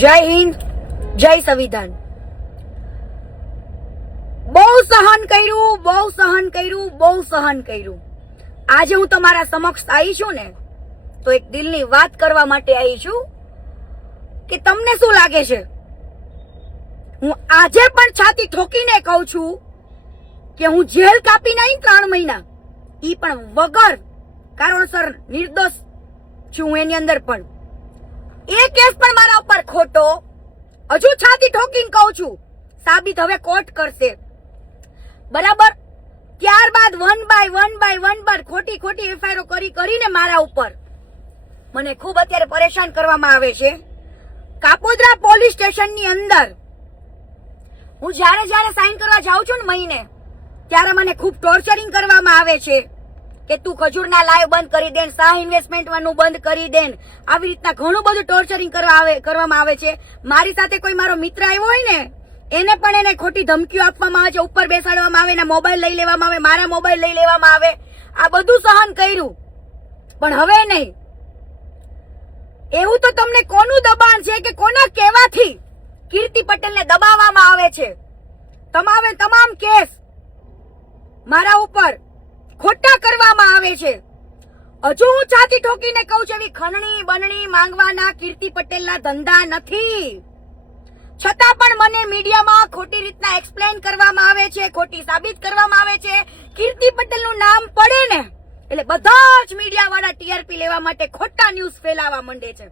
જય હિન્દ, જય સંવિધાન. બહુ સહન કર્યું. આજે હું તમારા સમક્ષ આવી છું ને તો એક દિલની વાત કરવા માટે આવી છું કે તમને શું લાગે છે. હું આજે પણ છાતી ઠોકીને કહું છું કે હું જેલ કાપી નહીં 3 મહિના, ઈ પણ વગર કારણસર નિર્દોષ છું. એની અંદર પણ એ કેસ પણ મારા ઉપર ખોટો, હજુ છાતી ઠોકીને કહું છું, સાબિત હવે કોર્ટ કરશે. બરાબર. ત્યારબાદ વન બાય ખોટી એફઆઈઆર કરીને મારા ઉપર મને ખૂબ અત્યારે પરેશાન કરવામાં આવે છે. કાપોદ્રા પોલીસ સ્ટેશનની અંદર હું જ્યારે સાઈન કરવા જાઉં છું ને મહિને, ત્યારે મને ખૂબ ટોર્ચરિંગ કરવામાં આવે છે કે તું ખજૂરના લાઈવ બંધ કરી દે, શાહ ઇન્વેસ્ટમેન્ટનું બંધ કરી દે. આવી રીતના ઘણું બધું ટોર્ચરિંગ કરવામાં આવે છે. મારી સાથે કોઈ મારો મિત્ર આવ્યો હોય ને એને પણ એને ખોટી ધમકીઓ આપવામાં આવે છે, ઉપર બેસાડવામાં આવે, એના મોબાઈલ લઈ લેવામાં આવે, મારા મોબાઈલ લઈ લેવામાં આવે. આ બધું સહન કર્યું, પણ હવે નહીં. એવું તો તમને કોનું દબાણ છે કે કોના કહેવાથી કીર્તિ પટેલને દબાવવામાં આવે છે. તમામ કેસ મારા ઉપર ખોટા કરવામાં આવે છે. હજુ હું છાતી ઠોકીને કહું છું, એવી ખણણી બનણી માંગવાના કીર્તિ પટેલના ધંધા નથી. છતાં પણ મને મીડિયામાં ખોટી રીતના એક્સપ્લેન કરવામાં આવે છે, ખોટી સાબિત કરવામાં આવે છે. કીર્તિ પટેલનું નામ પડે ને એટલે બધા જ મીડિયા વાળા ટીઆરપી લેવા માટે ખોટા ન્યૂઝ ફેલાવવા માંડે છે.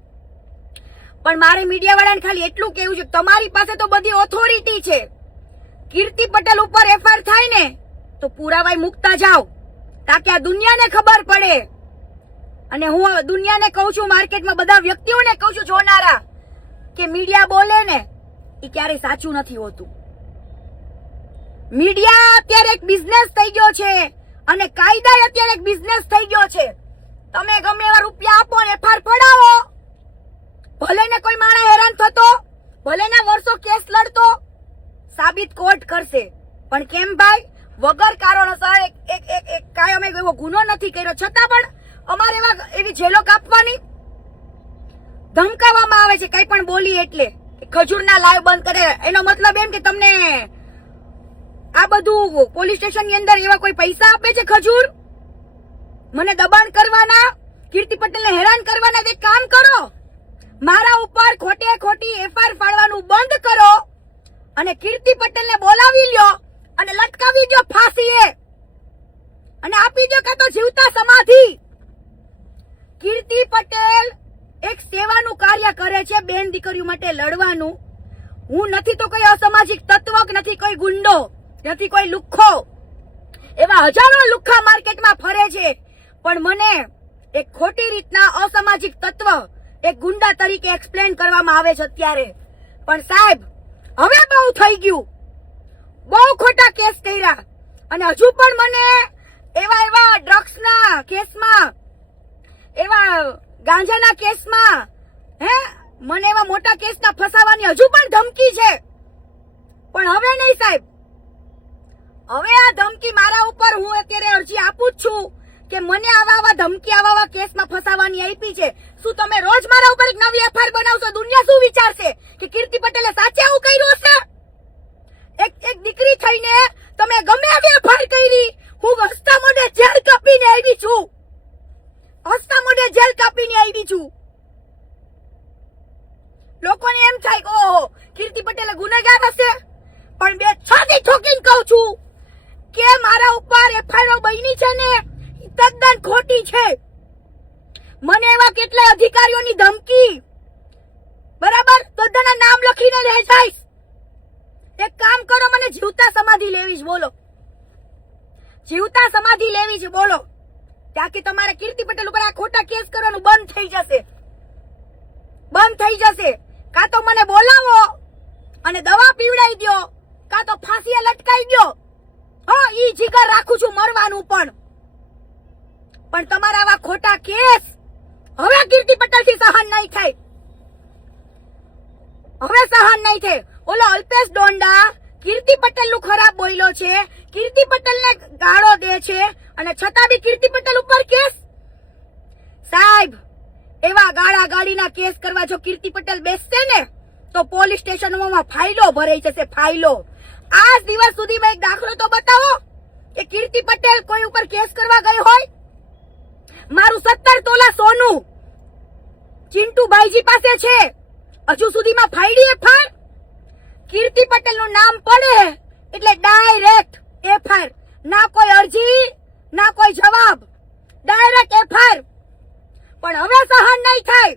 પણ મારે મીડિયા વાળાને ખાલી એટલું કહેવું છે, તમારી પાસે તો બધી ઓથોરિટી છે. કીર્તિ પટેલ ઉપર એફઆઈઆર થાય ને તો પુરાવાય મુકતા જાઓ, તાકે આ દુનિયાને ખબર પડે. અને હું દુનિયાને કહું છું, માર્કેટમાં બધા વ્યક્તિઓને કહું છું જોનારા, કે મીડિયા બોલે ને એ ક્યારેય સાચું નથી હોતું. મીડિયા અત્યારે એક બિઝનેસ થઈ ગયો છે અને કાયદા અત્યારે એક બિઝનેસ થઈ ગયો છે. તમે ગમે એવા રૂપિયા આપો ને એફઆઈઆર પડાવો, ભલે ને કોઈ માણસ હેરાન થતો, ભલે ને વર્ષો કેસ લડતો, સાબિત કોર્ટ કરશે. પણ કેમ ભાઈ? વગર કારણોસર એક કાયમ એવો ગુનો નથી કર્યો, છતાં પણ અમારે એવી જેલો કાપવાની ધમકાવવામાં આવે છે. કઈ પણ બોલી એટલે ખજૂરના લાઈવ બંધ કરે, એનો મતલબ એમ કે તમને આ બધું પોલીસ સ્ટેશન ની અંદર એવા કોઈ પૈસા આપે છે ખજૂર મને દબાણ કરવાના, કીર્તિ પટેલને હેરાન કરવાના. એક કામ કરો, મારા ઉપર ખોટી એફઆઈઆર ફાડવાનું બંધ કરો અને કીર્તિ પટેલને બોલાવી લ્યો અને લટકાવી દો ફાંસીએ અને આપી દો કાં તો જીવતા સમાધિ. કીર્તિ પટેલ એક સેવાનું કાર્ય કરે છે, બેન દીકરીઓ માટે લડવાનું. હું નથી તો કોઈ અસામાજિક તત્વ, નથી કોઈ ગુંડો, નથી કોઈ લુખ્ખો. એવા હજારો લુખ્ખા માર્કેટમાં ફરે છે, પણ મને એક ખોટી રીતના અસામાજિક તત્વ, એક ગુંડા તરીકે એક્સપ્લેન કરવામાં આવે છે અત્યારે. પણ સાહેબ હવે બહુ થઈ ગયું, બહુ ખોટા કેસ કર્યા અને હજુ પણ મને એવા ડ્રગ્સના કેસમાં, એવા ગાંજાના કેસમાં, મને એવા મોટા કેસના ફસાવાની હજુ પણ ધમકી છે. પણ હવે નહીં સાહેબ, હવે આ ધમકી મારા ઉપર, હું અત્યારે અરજી આપું જ છું કે મને આવા ધમકી, આવા કેસમાં ફસાવાની આપી છે. શું તમે રોજ મારા ઉપર એક નવી એફઆઈઆર બનાવશો? દુનિયા શું વિચારશે કે કીર્તિ પટેલે સાચે આવું કર્યું હશે? એક દીકરી થઈને તમે ગમે એવી એફઆઈઆર કરી. હું હસતા મોઢે જેલ કાપીને આવી છું, લોકોને એમ થાય કે ઓહો કીર્તિ પટેલે ગુનેગાર હશે. પણ બે છાતી ઠોકીને કહું છું કે મારા ઉપર એફઆઈઆર બની છે ને તદ્દન ખોટી છે. મને એવા કેટલાય અધિકારીઓની ધમકી, બરાબર, તદ્દન નામ લખીને રહી જાય. એક કામ કરો, મને જીવતા સમાધિ લેવી છે, બોલો, જીવતા સમાધિ લેવી છે, બોલો. ત્યાંથી તમારે કીર્તિ પટેલ ઉપર આ ખોટા કેસ કરવાનું બંધ થઈ જશે. કાં તો મને બોલાવો અને દવા પીવડાવી દો, કાં તો ફાંસીએ લટકાઈ દો. હા, ઈ જીગર રાખું છું મરવાનું. પણ તમારા આવા ખોટા કેસ હવે કીર્તિ પટેલ થી સહન નહીં થાય. ઓલો અલ્પેશ ડોંડા કીર્તિ પટેલ નું ખરાબ બોલ્યો છે, કીર્તિ પટેલને ગાળો દે છે અને છતાં બી કીર્તિ પટેલ ઉપર કેસ. સાહેબ એવા ગાળા ગાળીના કેસ કરવા જો કીર્તિ પટેલ બેસશે ને તો પોલીસ સ્ટેશનોમાં ફાઇલો ભરાઈ જશે, ફાઇલો. આજ દિવસ સુધીમાં એક દાખલો તો બતાવો કે કીર્તિ પટેલ કોઈ ઉપર કેસ કરવા ગઈ હોય. મારું 17 તોલા સોનું ચિંટુભાઈજી પાસે છે, હજુ સુધીમાં ફાઈડી એફઆઈઆર. કીર્તિ પટેલ નું નામ પડે એટલે ડાયરેક્ટ એફઆઈઆર, ના કોઈ અરજી ના કોઈ જવાબ, ડાયરેક્ટ એફઆઈઆર. પણ હવે સહન નહીં થાય.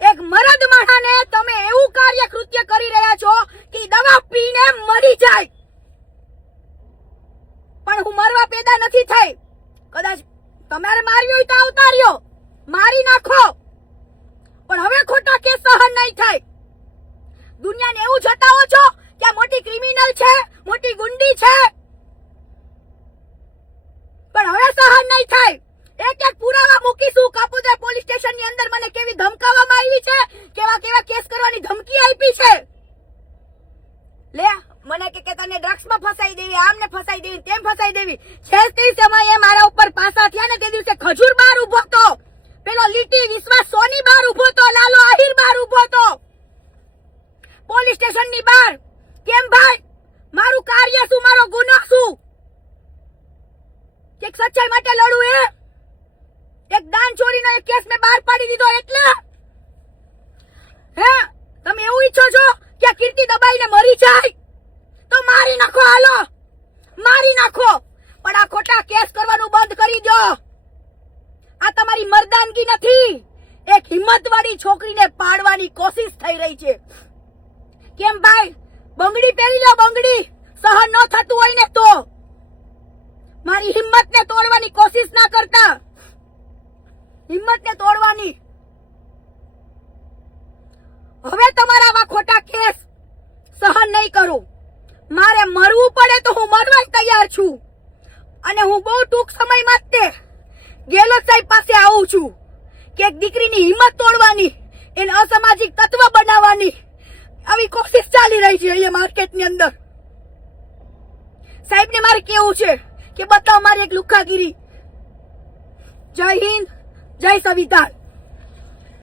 એક મરદ માણાને તમે એવું કાર્ય કૃત્ય કરી રહ્યા છો કે દવા પીને મરી જાય. પણ હું મરવા પેદા નથી થઈ. કદાચ તમારે મારવી હોય તો આવતા રહ્યો, મારી નાખો, પણ હવે ખોટા કેસ સહન નહીં થાય. દુનિયાને એવું જતાવો છો કે આ મોટી ક્રિમિનલ છે, મોટી ગુંડી છે, પણ હવે સહન નહીં થાય. એક એક પુરાવા મૂકીશું. કાપોદ્રા પોલીસ સ્ટેશન ની અંદર મને કેવી ધમકાવવામાં આવી છે, કેવા કેવા કેસ કરવાની ધમકી આપી છે. લે મને કે તને ડ્રગ્સ માં ફસાઈ દેવી, આમને ફસાઈ દેવી, તેમ ફસાઈ દેવી. છે તે સમયે મારા ઉપર પાસા થયા ને તે દિવસે ખજૂર બહાર ઉભો તો, પેલો લીટી વિશ્વાસ સોની બહાર ઉભો તો, લાલો આહિર બહાર ઉભો તો પોલીસ સ્ટેશન ની બહાર. કેમ ભાઈ? મારું કાર્ય શું, મારો ગુનો શું? એક સચ્ચાઈ માટે લડું એ એક દાન ચોરીનો એક કેસ મેં બહાર પાડી દીધો એટલે હે તમે એવું ઈચ્છો છો કે આ કીર્તિ દબાઈને મરી જાય તો મારી નાખો, હાલો મારી નાખો, પણ આ ખોટા કેસ કરવાનું બંધ કરી દો. આ તમારી મર્દાનગી નથી, એક હિંમતવાળી છોકરીને પાડવાની કોશિશ થઈ રહી છે. કેમ ભાઈ? બંગડી પહેરી લો, બંગડી. સહન ન થતું હોય ને તો મારી હિંમતને તોડવાની કોશિશ ના કરતા, હિંમતને તોડવાની. હવે તમારા આવા ખોટા કેસ સહન નહીં કરું. મારે મરવું પડે તો હું મરવા તૈયાર છું. અને હું બહુ ટૂંક સમયમાં જ તે ગેહલોત સાહેબ પાસે આવું છું કે એક દીકરીની હિંમત તોડવાની, એને અસામાજિક તત્વ બનાવવાની આવી કોશિશ ચાલી રહી છે અહીંયા માર્કેટની અંદર. સાહેબને મારે કેવું છે કે બતાવો મારી એક લુખ્ખાગીરી. જય હિન્દ, જય સંવિધાન.